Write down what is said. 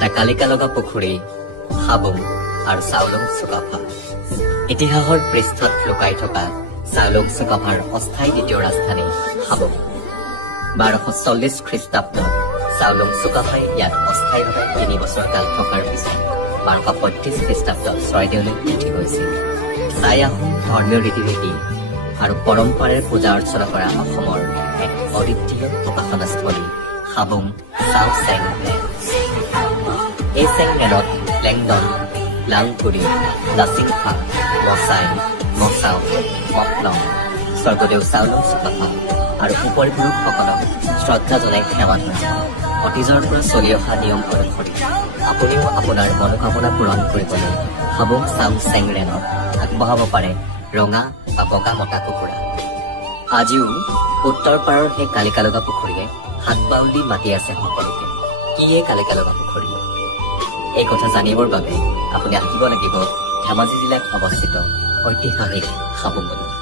এটা কালিকা লগা পুখুৰী, হাবুং আৰু চাউলুং চুকাফা। ইতিহাসৰ পৃষ্ঠত লুকাই থকা চাউলুং চুকাফাৰ অস্থায়ী দ্বিতীয় ৰাজধানী হাবুং। 1240 খ্ৰীষ্টাব্দত চাউলুং চুকাফাই ইয়াত অস্থায়ীভাৱে 3 বছৰ কাল থকাৰ পিছত 1235 খ্ৰীষ্টাব্দত চৰাইদেউলৈ উঠি গৈছিল। টাই আহোম ধৰ্মীয় ৰীতি নীতি আৰু পৰম্পৰাৰে পূজা অৰ্চনা কৰা অসমৰ এক অদ্বিতীয় উপাসনাস্থলী হাবুং চাও চেং লেন। এই চেং লেনত লেংডন, লাংকুৰি, লাচিংফা, মচাই, মচাও, মকলং, স্বৰ্গদেউ চাউলুং চুকাফা আৰু উপৰিপুৰুষসকলক শ্ৰদ্ধা জনাই সেৱা ধৰিছে। অতীজৰ পৰা চলি অহা নিয়ম অনুসৰি আপুনিও আপোনাৰ মনোকামনা পূৰণ কৰিবলৈ হাবুং চাও চেং লেনত আগবঢ়াব পাৰে ৰঙা বা বগা মতা কুকুৰা। আজিও উত্তৰ পাৰৰ সেই কালিকা লগা পুখুৰীয়ে হাত বাউলি মাতি আছে সকলোকে। কি এই কালিকা লগা পুখুৰী? এই কথা জানিবৰ বাবে আপুনি আহিব লাগিব ধেমাজি জিলাত অৱস্থিত ঐতিহাসিক হাবুঙলৈ।